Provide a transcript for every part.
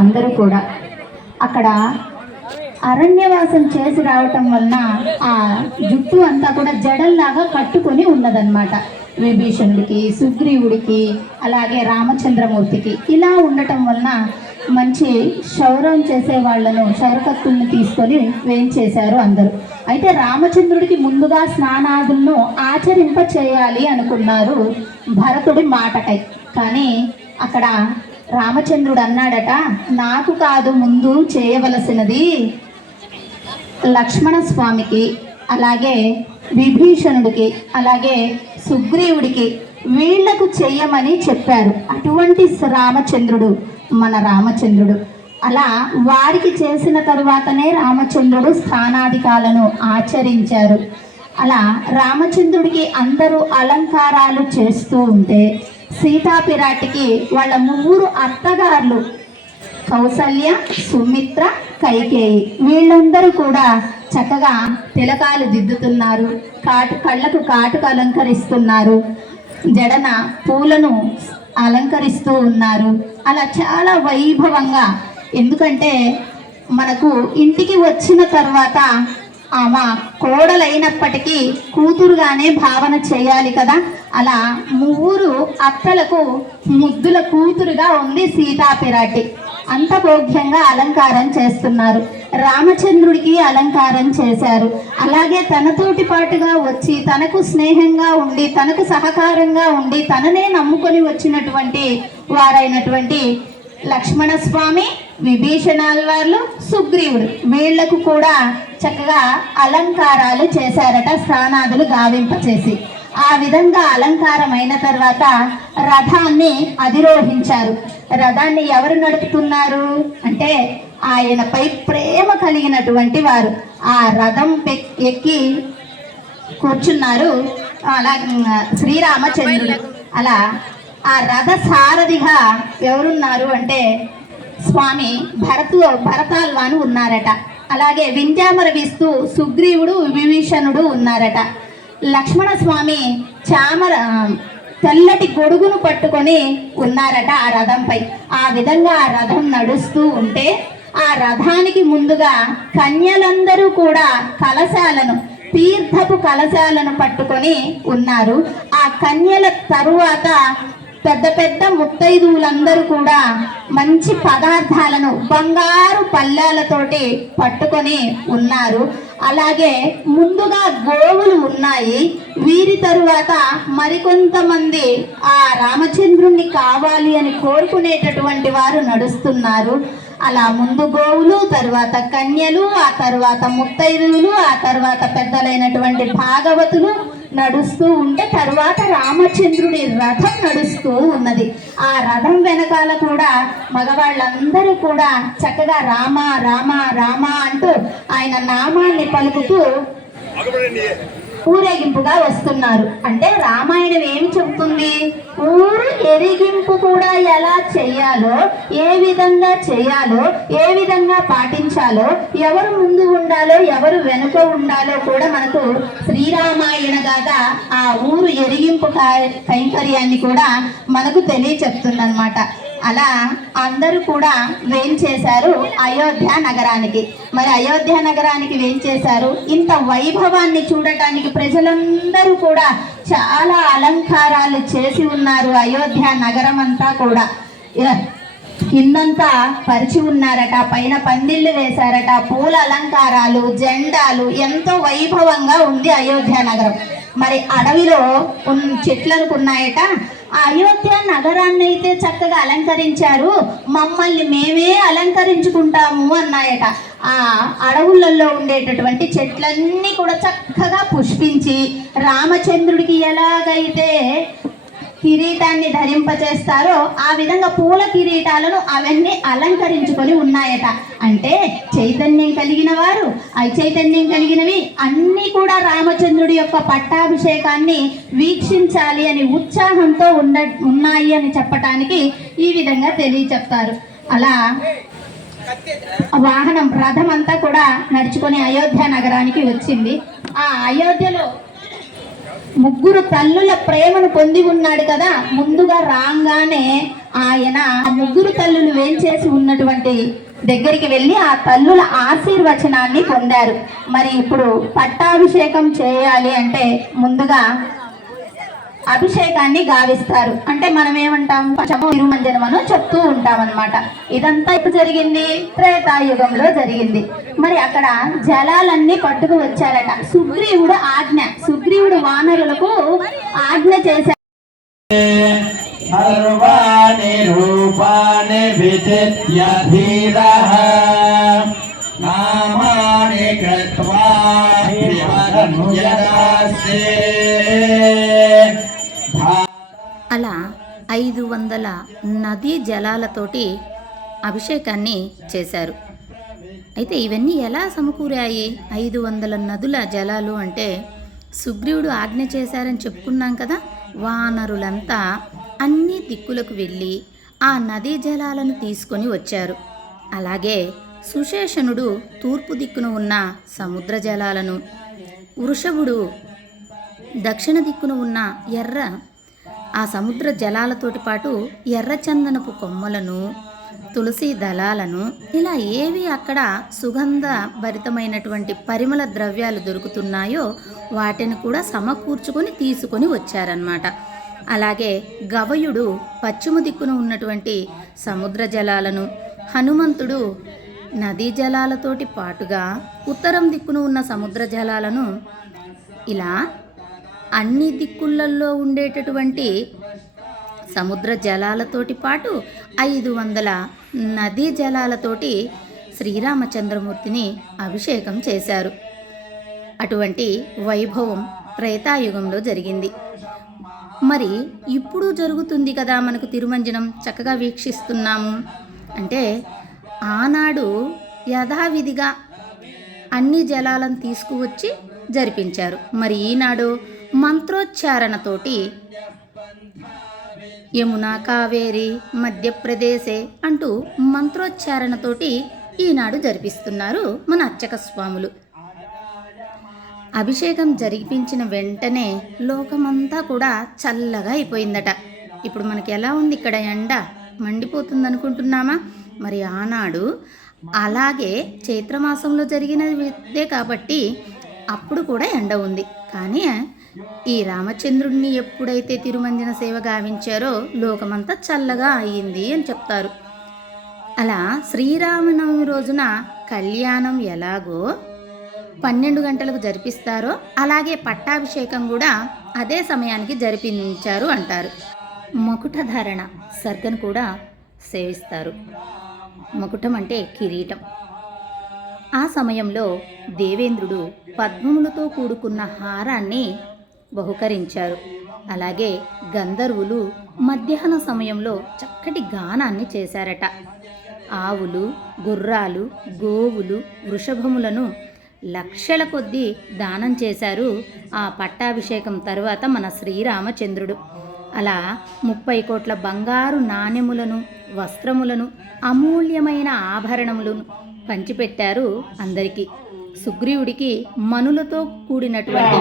అందరూ కూడా. అక్కడ అరణ్యవాసం చేసి రావటం వలన ఆ జుట్టు అంతా కూడా జడల్లాగా కట్టుకొని ఉన్నదన్నమాట. విభీషణుడికి సుగ్రీవుడికి అలాగే రామచంద్రమూర్తికి. ఇలా ఉండటం వలన మంచి క్షౌరం చేసే వాళ్ళను క్షౌరకత్తుల్ని తీసుకొని వేయించేశారు అందరూ. అయితే రామచంద్రుడికి ముందుగా స్నానాదులను ఆచరింప చేయాలి అనుకున్నారు భరతుడి మాటకై. కానీ అక్కడ రామచంద్రుడు అన్నాడట నాకు కాదు ముందు చేయవలసినది లక్ష్మణ స్వామికి అలాగే విభీషణుడికి అలాగే సుగ్రీవుడికి వీళ్ళకు చెయ్యమని చెప్పారు. అటువంటి రామచంద్రుడు మన రామచంద్రుడు. అలా వారికి చేసిన తరువాతనే రామచంద్రుడు స్థానాధికాలను ఆచరించారు. అలా రామచంద్రుడికి అందరూ అలంకారాలు చేస్తూ ఉంటే సీతాపిరాటికి వాళ్ళ ముగ్గురు అత్తగారులు కౌసల్య సుమిత్ర కైకేయి. వీళ్ళందరూ కూడా చక్కగా తిలకాలు దిద్దుతున్నారు కాటు కళ్ళకు కాటుకు అలంకరిస్తున్నారు. జడన పూలను అలంకరిస్తూ ఉన్నారు. అలా చాలా వైభవంగా ఎందుకంటే మనకు ఇంటికి వచ్చిన తర్వాత ఆమె కోడలైనప్పటికీ కూతురుగానే భావన చేయాలి కదా. అలా ముగ్గురు అత్తలకు ముద్దుల కూతురుగా ఉంది సీతాపిరాటి. అంత భోగ్యంగా అలంకారం చేస్తున్నారు. రామచంద్రుడికి అలంకారం చేశారు. అలాగే తనతోటి పాటుగా వచ్చి తనకు స్నేహంగా ఉండి తనకు సహకారంగా ఉండి తననే నమ్ముకొని వచ్చినటువంటి వారైనటువంటి లక్ష్మణ స్వామి విభీషణాల వాళ్ళు సుగ్రీవుడు. వీళ్ళకు కూడా చక్కగా అలంకారాలు చేశారట స్నానాదులు గావింప చేసి ఆ విధంగా అలంకారమైన తర్వాత రథాన్ని అధిరోహించారు. రథాన్ని ఎవరు నడుపుతున్నారు అంటే ఆయనపై ప్రేమ కలిగినటువంటి వారు. ఆ రథం పెక్- ఎక్కి కూర్చున్నారు. అలా శ్రీరామచంద్రులు శ్రీరామచంద్రుడు. అలా ఆ రథ సారథిగా ఎవరున్నారు అంటే స్వామి భరతు భరతాల్వాను ఉన్నారట. అలాగే వింధ్యామరవిస్తూ సుగ్రీవుడు విభీషణుడు ఉన్నారట. లక్ష్మణ స్వామి చామర తెల్లటి గొడుగును పట్టుకొని ఉన్నారట ఆ రథంపై. ఆ విధంగా ఆ రథం నడుస్తూ ఉంటే ఆ రథానికి ముందుగా కన్యలందరూ కూడా కలశాలను తీర్థపు కలశాలను పట్టుకొని ఉన్నారు. ఆ కన్యల తరువాత పెద్ద పెద్ద ముత్తైదువులందరూ కూడా మంచి పదార్థాలను బంగారు పళ్ళాలతోటి పట్టుకొని ఉన్నారు. అలాగే ముందుగా గోవులు ఉన్నాయి. వీరి తరువాత మరికొంతమంది ఆ రామచంద్రుణ్ణి కావాలి అని కోరుకునేటటువంటి వారు నడుస్తున్నారు. అలా ముందు గోవులు తర్వాత కన్యలు ఆ తర్వాత ముత్తైదువులు ఆ తర్వాత పెద్దలైనటువంటి భాగవతులు నడుస్తూ ఉంటే తర్వాత రామచంద్రుడి రథం నడుస్తూ ఉన్నది. ఆ రథం వెనకాల కూడా మగవాళ్ళందరూ కూడా చక్కగా రామ రామ రామ అంటూ ఆయన నామాన్ని పలుకుతూ ఊరేగింపుగా వస్తున్నారు. అంటే రామాయణం ఏమి చెబుతుంది? ఊరు ఎరిగింపు కూడా ఎలా చేయాలో ఏ విధంగా చేయాలో ఏ విధంగా పాటించాలో ఎవరు ముందు ఉండాలో ఎవరు వెనుక ఉండాలో కూడా మనకు శ్రీరామాయణ గాథ ఆ ఊరు ఎరిగింపు కైంకర్యాన్ని కూడా మనకు తెలియచెప్తుందనమాట అలా అందరూ కూడా వేంచేశారు అయోధ్య నగరానికి. మరి అయోధ్య నగరానికి వేంచేశారు? ఇంత వైభవాన్ని చూడటానికి ప్రజలందరూ కూడా చాలా అలంకారాలు చేసి ఉన్నారు అయోధ్య నగరం అంతా కూడా కిందంతా పరిచి ఉన్నారట పైన పందిళ్ళు వేశారట పూల అలంకారాలు జెండాలు ఎంతో వైభవంగా ఉంది అయోధ్య నగరం. మరి అడవిలో ఉన్ చెట్లకు ఉన్నాయట అయోధ్య నగరాన్ని అయితే చక్కగా అలంకరించారు. మమ్మల్ని మేమే అలంకరించుకుంటాము అన్నాయట. ఆ అడవులలో ఉండేటటువంటి చెట్లన్నీ కూడా చక్కగా పుష్పించి రామచంద్రుడికి ఎలాగైతే కిరీటాన్ని ధరింపచేస్తారో ఆ విధంగా పూల కిరీటాలను అవన్నీ అలంకరించుకొని ఉన్నాయట. అంటే చైతన్యం కలిగిన వారు చైతన్యం కలిగినవి అన్నీ కూడా రామచంద్రుడి యొక్క పట్టాభిషేకాన్ని వీక్షించాలి అని ఉత్సాహంతో ఉండ ఉన్నాయి అని చెప్పటానికి ఈ విధంగా తెలియచెప్తారు. అలా వాహనం రథం అంతా కూడా నడుచుకొని అయోధ్య నగరానికి వచ్చింది. ఆ అయోధ్యలో ముగ్గురు తల్లుల ప్రేమను పొంది ఉన్నాడు కదా. ముందుగా రాగానే ఆయన ఆ ముగ్గురు తల్లులు వేంచేసి ఉన్నటువంటి దగ్గరికి వెళ్ళి ఆ తల్లుల ఆశీర్వచనాన్ని పొందారు. మరి ఇప్పుడు పట్టాభిషేకం చేయాలి అంటే ముందుగా అభిషేకాన్ని గావిస్తారు. అంటే మనం ఏమంటాం పంచము తిరుమంజనమను చెప్తూ ఉంటాం అనమాట ఇదంతా ఇప్పుడు జరిగింది? త్రేతాయుగంలో జరిగింది. మరి అక్కడ జలాలన్నీ పట్టుకు వచ్చారట. సుగ్రీవుడు ఆజ్ఞ. సుగ్రీవుడు వానరులకు ఆజ్ఞ చేశారు. నామాని కృత్వా ఐదు వందల నదీ జలాలతోటి అభిషేకాన్ని చేశారు. అయితే ఇవన్నీ ఎలా సమకూరాయి? ఐదు వందల నదుల జలాలు అంటే సుగ్రీవుడు ఆజ్ఞ చేశారని చెప్పుకున్నాం కదా? వానరులంతా అన్ని దిక్కులకు వెళ్ళి ఆ నదీ జలాలను తీసుకొని వచ్చారు. అలాగే సుశేషణుడు తూర్పు దిక్కున ఉన్న సముద్ర జలాలను వృషభుడు దక్షిణ దిక్కున ఉన్న ఎర్ర ఆ సముద్ర జలాలతోటి పాటు ఎర్రచందనపు కొమ్మలను తులసి దళాలను ఇలా ఏవి అక్కడ సుగంధ భరితమైనటువంటి పరిమళ ద్రవ్యాలు దొరుకుతున్నాయో వాటిని కూడా సమకూర్చుకొని తీసుకొని వచ్చారన్నమాట. అలాగే గవయుడు పశ్చిమ దిక్కున ఉన్నటువంటి సముద్ర జలాలను హనుమంతుడు నదీ జలాలతోటి పాటుగా ఉత్తరం దిక్కున ఉన్న సముద్ర జలాలను ఇలా అన్ని దిక్కులలో ఉండేటటువంటి సముద్ర జలాలతోటి పాటు ఐదు వందల నదీ జలాలతోటి శ్రీరామచంద్రమూర్తిని అభిషేకం చేశారు. అటువంటి వైభవం త్రేతాయుగంలో జరిగింది. మరి ఇప్పుడు జరుగుతుంది కదా మనకు తిరుమంజనం చక్కగా వీక్షిస్తున్నాము. అంటే ఆనాడు యథావిధిగా అన్ని జలాలను తీసుకువచ్చి జరిపించారు. మరి ఈనాడు మంత్రోచ్చారణతోటి యమున కావేరి మధ్యప్రదేశే అంటూ మంత్రోచ్చారణతోటి ఈనాడు జరిపిస్తున్నారు మన అర్చక స్వాములు అభిషేకం జరిపించిన వెంటనే లోకమంతా కూడా చల్లగా అయిపోయిందట. ఇప్పుడు మనకి ఎలా ఉంది ఇక్కడ ఎండ? మండిపోతుంది అనుకుంటున్నామా మరి ఆనాడు అలాగే చైత్రమాసంలో జరిగినదే కాబట్టి అప్పుడు కూడా ఎండ ఉంది. కానీ ఈ రామచంద్రుడిని ఎప్పుడైతే తిరుమంజన సేవ గావించారో లోకమంతా చల్లగా అయ్యింది అని చెప్తారు. అలా శ్రీరామనవమి రోజున కళ్యాణం ఎలాగో పన్నెండు గంటలకు జరిపిస్తారో అలాగే పట్టాభిషేకం కూడా అదే సమయానికి జరిపించారు అంటారు. మకుటధారణ సర్గను కూడా సేవిస్తారు. మకుటం అంటే కిరీటం. ఆ సమయంలో దేవేంద్రుడు పద్మములతో కూడుకున్న హారాన్ని బహుకరించారు. అలాగే గంధర్వులు మధ్యాహ్న సమయంలో చక్కటి గానాన్ని చేశారట. ఆవులు గుర్రాలు గోవులు వృషభములను లక్షల కొద్దీ దానం చేశారు ఆ పట్టాభిషేకం తరువాత మన శ్రీరామచంద్రుడు. అలా ముప్పై కోట్ల బంగారు నాణెములను వస్త్రములను అమూల్యమైన ఆభరణములను పంచిపెట్టారు అందరికీ. సుగ్రీవుడికి మనులతో కూడినటువంటి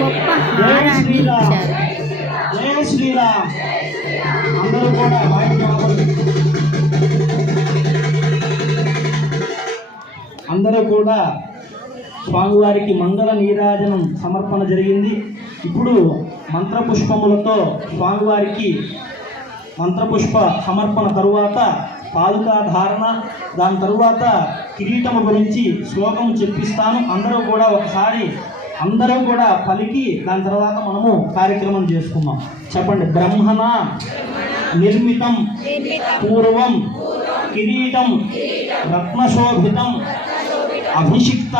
గొప్ప హారాన్ని ఇచ్చారు. అందరూ కూడా అందరూ కూడా స్వామివారికి మంగళ నీరాజనం సమర్పణ జరిగింది. ఇప్పుడు మంత్రపుష్పములతో స్వామివారికి మంత్రపుష్ప సమర్పణ తరువాత పాదుకాధారణ దాని తరువాత కిరీటము గురించి శ్లోకం చెప్పిస్తాను. అందరూ కూడా ఒకసారి అందరూ కూడా పలికి దాని తర్వాత మనము కార్యక్రమం చేసుకుందాం. చెప్పండి. బ్రహ్మణ నిర్మితం పూర్వం కిరీటం రత్నశోభితం అభిషిక్త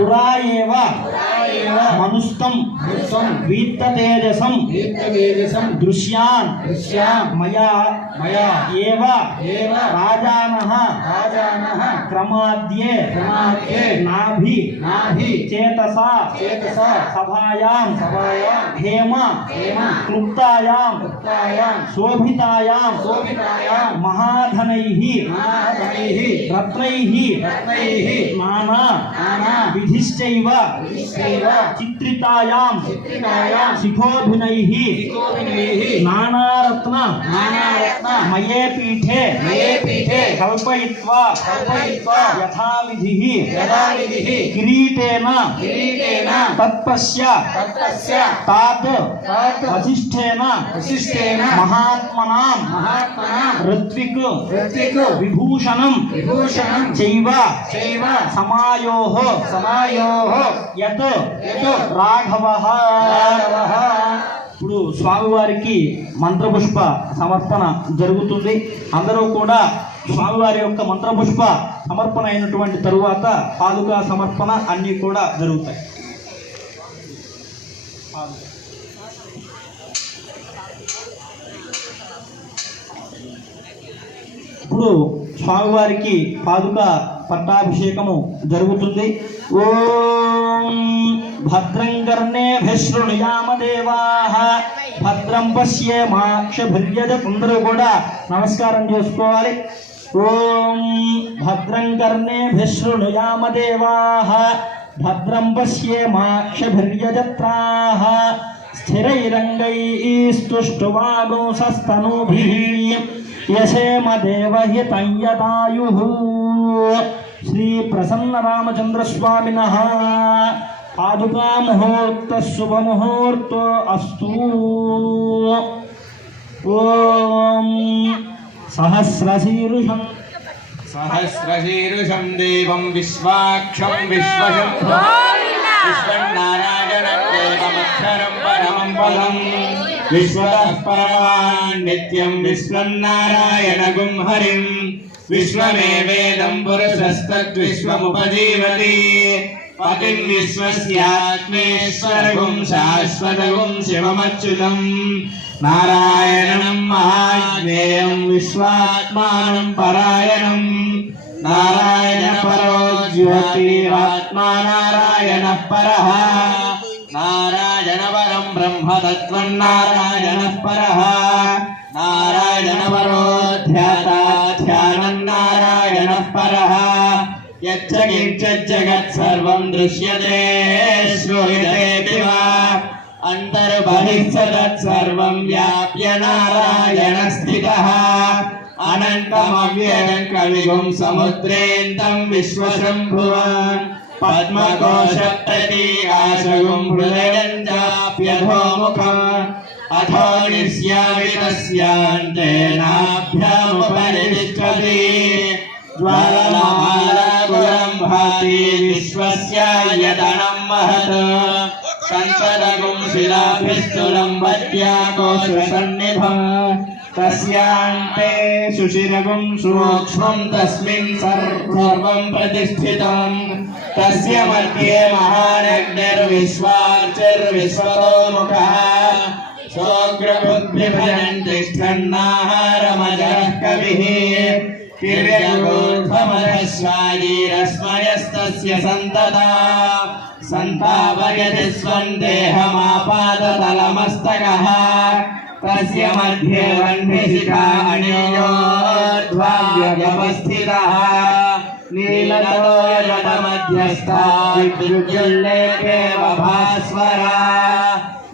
పురా ఏవ మనుస్తం వీత్తతేజసం దీప్తవేదసం దృశ్యాన్ దృశ్యాం మయా మయా ఏవ రాజానః రాజానః क्रमाद्ये क्रमाद्ये नाभि नाभि। चेतसा चेतसा। सभायां सभायां। हेमा हेमा। क्लुप्तायां क्लुप्तायां शोभितायां शोभितायां। महाधनैः महाधनैः। रत्नैः रत्नैः। नाना नाना। विधिश्चैव विधिश्चैव। चित्रितायां चित्रितायां। शिखोभिनैः शिखोभिनैः नानारत्न नानारत्न। मये पीठे मये पीठे कल्पयित्वा कल्पयित्वा। యథావిధిః. యథావిధిః. కిరీటేన. కిరీటేన. తత్పశ్య తాత్. తాత్. వశిష్ఠేన. వశిష్ఠేన. మహాత్మనాం. మహాత్మనా. ఋత్విక్. ఋత్విక్. విభూషణం. విభూషణం. చైవ. చైవ. సమాయోః. సమాయోః. యత్. యత్. రాఘవః. రాఘవః. ఇప్పుడు స్వామివారికి మంత్రపుష్ప సమర్పణ జరుగుతుంది. అందరూ కూడా స్వామివారి యొక్క మంత్రపుష్ప సమర్పణ అయినటువంటి తరువాత పాదుకా సమర్పణ అన్నీ కూడా జరుగుతాయి. ఇప్పుడు స్వామివారికి పాదుక పట్టాభిషేకము జరుగుతుంది. ఓం భద్రం పశ్యే మాక్ష భద్రం అందరూ కూడా నమస్కారం చేసుకోవాలి. ఓం భద్రం కర్ణే శృణుయామదేవా భద్రం పశ్యేమాక్షభిర్యజత్రా స్థిరైరంగైస్తుష్టువాగోసస్తనూభిः యశేమ దేవహితం యదాయుః శ్రీ ప్రసన్న రామచంద్ర స్వామిన పాదుకా సహస్రశీర్షం. సహస్రశీర్షం దేవం విశ్వాక్షం విశ్వశం విశ్వన్నారాయణం దేవమక్షరం పరమం పదం. విశ్వతః హరిం. విశ్వమే వేదం పురుషస్తద్విశ్వముపజీవతి పతిం విశ్వస్యాత్మేశ్వరగుం శాశ్వతగుం శివమచ్యుతం. నారాయణం మహాజ్ఞేయం విశ్వాత్మానం పరాయణం. నారాయణ పరో జ్యోతిరాత్మా నారాయణ పర. నారాయణ పరం బ్రహ్మ నారాయణ పర. నారాయణ పరో ధ్యానం నారాయణ పర. यच्च किञ्चिज्जगत् सर्वं दृश्यते श्रूयते वा अन्तर्बहिः स तत्सर्वं व्याप्य नारायणस्थितः अनन्तमव्ययं कविगुं समुद्रेन्दं विश्वशम्भुवन् पद्मकोशप्रतीकाशगुं हृदयं चाप्यधोमुखम् अथो निस्यामि तस्यान्तेनाभ्यामुपरि तिष्ठति ज्वालमालाकुलं भाति विश्वस्य यदनं महत् सन्ततगुं शिलाभिस्तुलं वद्याकोशसन्निभम् तस्यान्ते सुशिरगुं सूक्ष्मं तस्मिन् सर्वं प्रतिष्ठितम् तस्य मध्ये महानग्निर्विश्वार्चिर्विश्वतोमुखः सोऽग्रबुद्धिभजन् तिष्ठन्नाहारमजः कविः किर्यगोर्ध्वमधस्वायीरस्मयस्तस्य सन्तता सन्तापयति स्वं देहमापादतलमस्तकः तस्य मध्ये वह्निशिखा अणियोर्ध्वाव्यवस्थितः नीललोयजटमध्यस्था विद्युल्लेखेव भास्वरा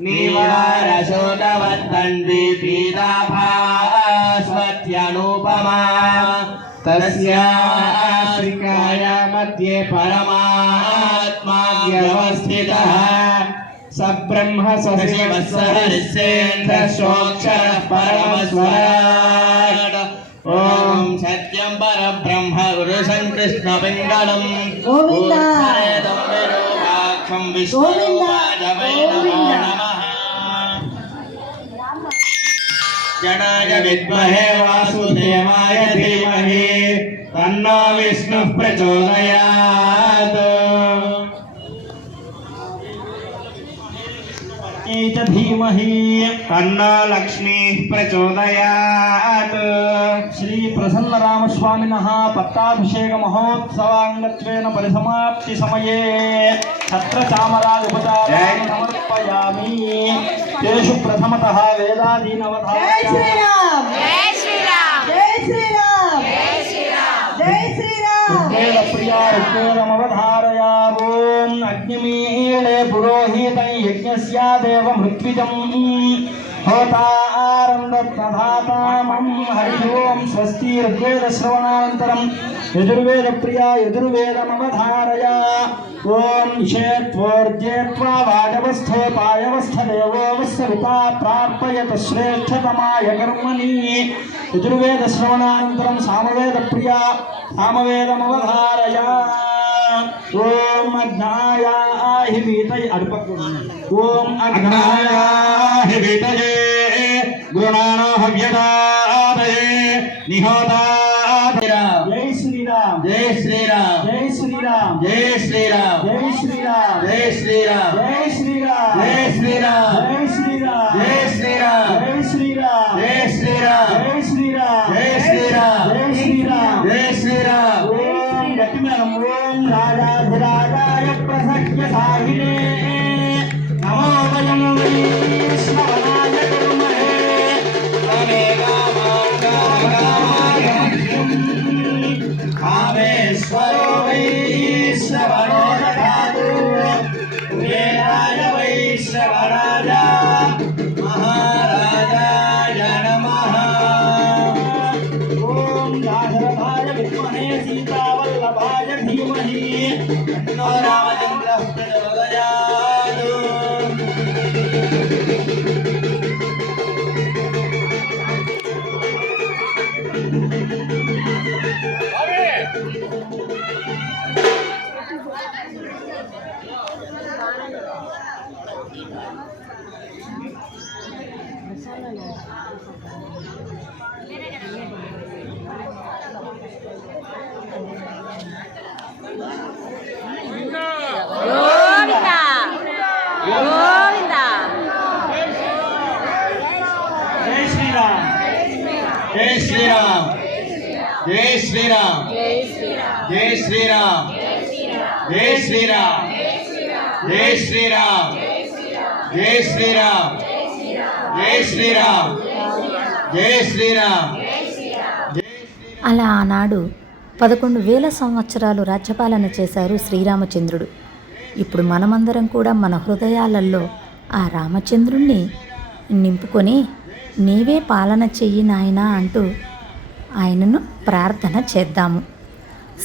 नीवारशोकवत्तण्डी पीताभास्वत्यनुपमा तस्याश्रिकाय मध्ये परमात्मा व्यवस्थितः स ब्रह्म सशिवः सहरिसेन्द्रशोक्षरः परमस्वराट् ॐ सत्यं परब्रह्म गुरुशं कृष्णपिङ्गलम् गोविन्द। विरूपाक्षं विष्णुवाजवै नमो नमः जनाय विद्महे वासुदेवाय धीमहि तन्नो विष्णुः प्रचोदयात् च धीमहि तन्नो लक्ष्मीः प्रचोदयात् శ్రీ ప్రసన్న రామస్వామినః పట్టాభిషేక మహోత్సవాంగత్వేన సమర్పయామి. తేషు ప్రథమత వేదాదీనవధారామ్ ఋగ్వేద ప్రియా ఋగ్వేదమవధారయావో అగ్నిమీళే పురోహితం యజ్ఞస్యాదేవ మృత్విజం होतारम्भप्रभातामं हरि ओं स्वस्ति ऋग्वेदश्रवणानन्तरं यजुर्वेदप्रिया यजुर्वेदमवधारया ॐ निषेत्वोर्जे त्वा वाजवस्थो पायवस्थदेवो वस्सविता प्रार्पयत श्रेष्ठतमाय कर्मणि यजुर्वेदश्रवणानन्तरं सामवेदप्रिया सामवेदमवधारया ॐ ज्ञाया हि वीतै अर्पक्वम् ఓం అగ్నాయాహి వితయే గుణానో హవ్యదాదయే నిహోదాదయ జై శ్రీరామ్ జై శ్రీరామ్ జై శ్రీరామ్ జై శ్రీరామ్ జై శ్రీరామ్ జై శ్రీరామ్ జై శ్రీరామ్ జై శ్రీరామ్ జై శ్రీరామ్ జై శ్రీరామ్ జై శ్రీరామ్ विद्याधर भाज विद्महे सीता वल्लभाय धीमहि। तन्नो राम జై శ్రీరామ్ జై శ్రీరామ్ జై శ్రీరామ్ జై శ్రీరామ్ జై శ్రీరామ్ జై శ్రీరామ్ జై శ్రీరామ్ అలా ఆనాడు పదకొండు వేల సంవత్సరాలు రాజ్యపాలన చేశారు శ్రీరామచంద్రుడు ఇప్పుడు మనమందరం కూడా మన హృదయాలలో ఆ రామచంద్రుణ్ణి నింపుకొని నీవే పాలన చెయ్యి నాయనా అంటూ ఆయనను ప్రార్థన చేద్దాము.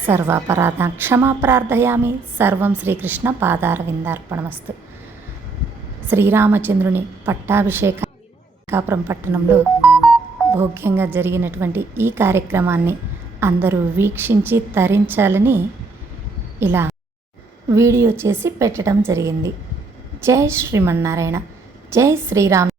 సర్వాపరాధ క్షమా ప్రార్థయామి. సర్వం శ్రీకృష్ణ పాదార విందార్పణమస్తు శ్రీరామచంద్రుని పట్టాభిషేకాపురం పట్టణంలో భోగ్యంగా జరిగినటువంటి ఈ కార్యక్రమాన్ని అందరూ వీక్షించి తరించాలని ఇలా వీడియో చేసి పెట్టడం జరిగింది. జై శ్రీమన్నారాయణ. జై శ్రీరామ్.